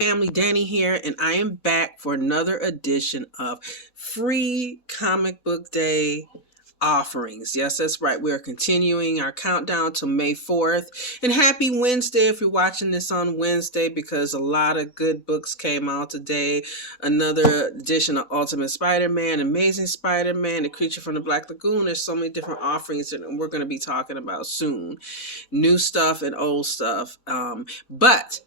Family, Danny here, and I am back for another edition of Free Comic Book Day offerings. Yes, that's right. We are continuing our countdown to May 4th. And happy Wednesday if you're watching this on Wednesday, because a lot of good books came out today. Another edition of Ultimate Spider-Man, Amazing Spider-Man, The Creature from the Black Lagoon. There's so many different offerings that we're going to be talking about soon. New stuff and old stuff. But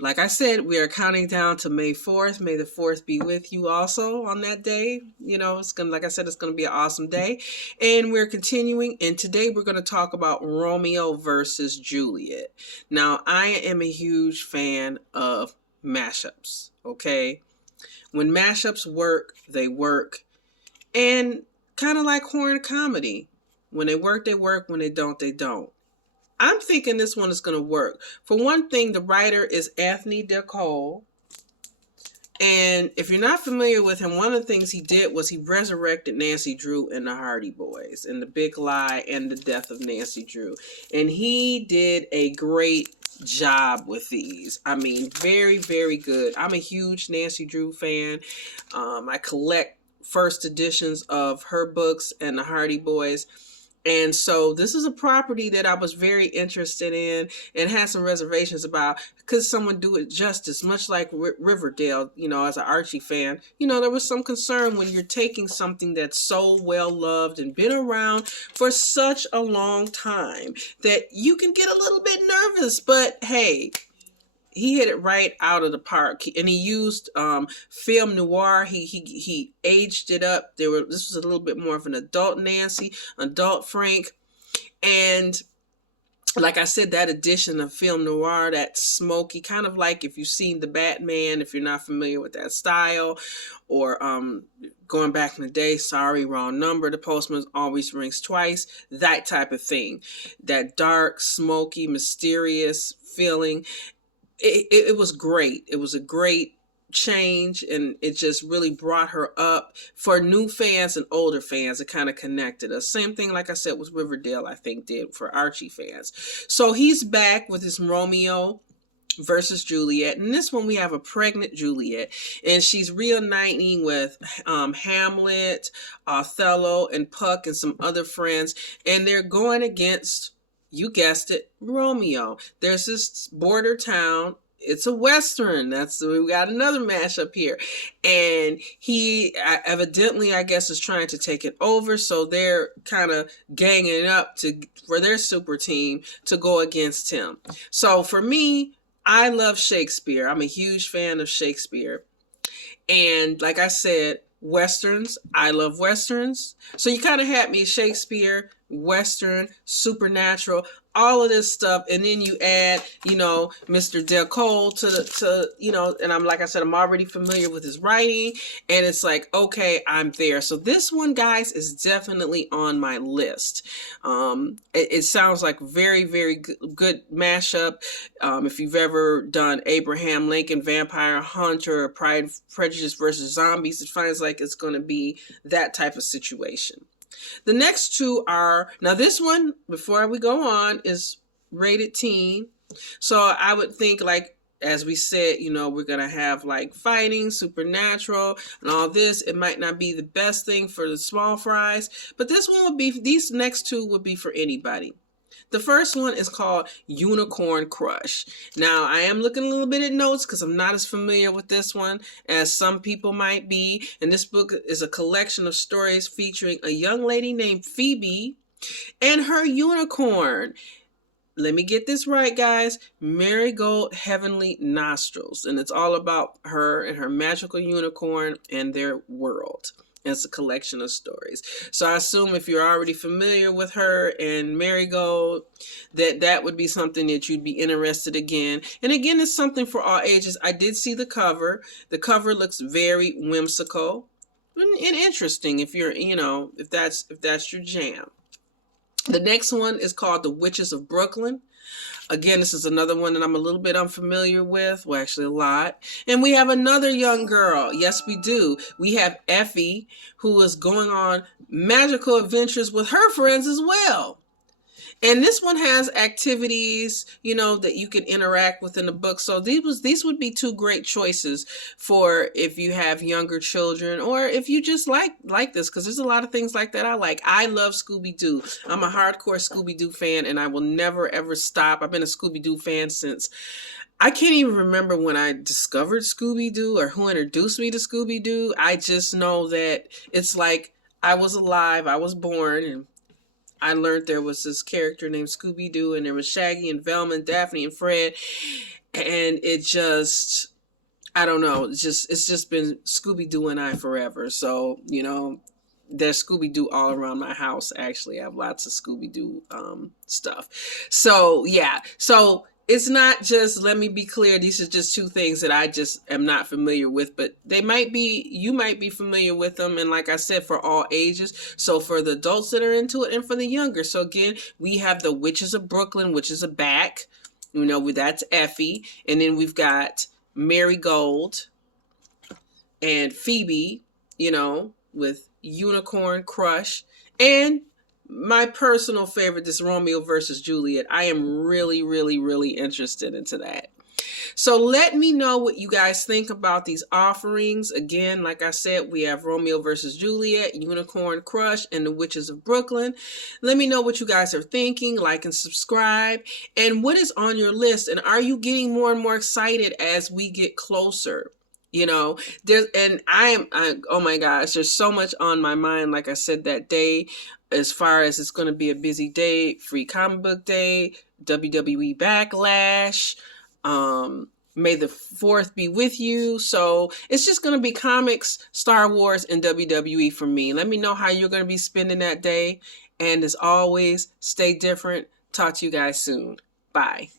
like I said, we are counting down to May 4th. May the 4th be with you also on that day. You know, it's going to, like I said, it's going to be an awesome day. And we're continuing. And today we're going to talk about Romeo versus Juliet. Now, I am a huge fan of mashups, okay? When mashups work, they work. And kind of like horror comedy. When they work, they work. When they don't, they don't. I'm thinking this one is going to work. For one thing, the writer is Anthony Decole. And if you're not familiar with him, one of the things he did was he resurrected Nancy Drew in the Hardy Boys, in The Big Lie and The Death of Nancy Drew. And he did a great job with these. I mean, very, very good. I'm a huge Nancy Drew fan. I collect first editions of her books and the Hardy Boys. And so this is a property that I was very interested in and had some reservations about. Could someone do it justice? Much like Riverdale, you know, as an Archie fan, you know, there was some concern when you're taking something that's so well loved and been around for such a long time that you can get a little bit nervous. But hey, he hit it right out of the park, and he used film noir. He aged it up. This was a little bit more of an adult Nancy, adult Frank, and like I said, that edition of film noir, that smoky, kind of like if you've seen The Batman, if you're not familiar with that style, or going back in the day, sorry, wrong number, the postman always rings twice, that type of thing, that dark, smoky, mysterious feeling. It was great. It was a great change, and it just really brought her up for new fans and older fans. It kind of connected us. Same thing, like I said, with Riverdale, I think, did for Archie fans. So he's back with his Romeo versus Juliet. And this one we have a pregnant Juliet, and she's reuniting with Hamlet, Othello, and Puck and some other friends, and they're going against, you guessed it, Romeo. There's this border town. It's a Western. We got another mashup here. And he evidently, I guess, is trying to take it over. So they're kind of ganging up for their super team to go against him. So for me, I love Shakespeare. I'm a huge fan of Shakespeare. And like I said, Westerns, I love Westerns. So you kind of had me Shakespeare, Western, supernatural, all of this stuff, and then you add, you know, Mr. Decole to you know, and I'm, like I said, I'm already familiar with his writing, and it's like, okay, I'm there. So this one, guys, is definitely on my list. It sounds like very, very good mashup. If you've ever done Abraham Lincoln, Vampire Hunter, or Pride, Prejudice versus Zombies, it feels like it's going to be that type of situation. The next two are, now this one, before we go on, is rated teen. So I would think, like, as we said, you know, we're going to have like fighting, supernatural, and all this. It might not be the best thing for the small fries, but this one would be, these next two would be for anybody. The first one is called Unicorn Crush. Now, I am looking a little bit at notes because I'm not as familiar with this one as some people might be. And this book is a collection of stories featuring a young lady named Phoebe and her unicorn. Let me get this right, guys. Marigold Heavenly Nostrils. And it's all about her and her magical unicorn and their world. It's a collection of stories. So I assume if you're already familiar with her and Marigold, that would be something that you'd be interested in. And again, it's something for all ages. I did see the cover. The cover looks very whimsical and interesting if you're, you know, if that's your jam. The next one is called The Witches of Brooklyn. Again, this is another one that I'm a little bit unfamiliar with. Well, actually a lot. And we have another young girl. Yes, we do. We have Effie, who is going on magical adventures with her friends as well. And this one has activities, you know, that you can interact with in the book. So these would be two great choices for if you have younger children, or if you just like this, because there's a lot of things like that I like. I love Scooby-Doo. I'm a hardcore Scooby-Doo fan, and I will never ever stop. I've been a Scooby-Doo fan since, I can't even remember when I discovered Scooby-Doo or who introduced me to Scooby-Doo. I just know that it's like I was alive, I was born, and I learned there was this character named Scooby-Doo, and there was Shaggy and Velma and Daphne and Fred. And it just, I don't know, it's just been Scooby-Doo and I forever. So, you know, there's Scooby-Doo all around my house. Actually, I have lots of Scooby-Doo stuff. So, yeah. So it's not just, let me be clear, these are just two things that I just am not familiar with, but you might be familiar with them. And like I said, for all ages. So for the adults that are into it and for the younger. So again, we have the Witches of Brooklyn, which is a back. You know, that's Effie. And then we've got Marigold and Phoebe, you know, with Unicorn Crush. And my personal favorite, this Romeo versus Juliet. I am really, really, really interested into that. So let me know what you guys think about these offerings. Again, like I said, we have Romeo versus Juliet, Unicorn Crush, and the Witches of Brooklyn. Let me know what you guys are thinking. Like and subscribe. And what is on your list? And are you getting more and more excited as we get closer? You know, oh my gosh, there's so much on my mind. Like I said that day, as far as it's going to be a busy day, Free Comic Book Day, WWE Backlash, May the 4th be with you. So it's just going to be comics, Star Wars, and WWE for me. Let me know how you're going to be spending that day. And as always, stay different. Talk to you guys soon. Bye.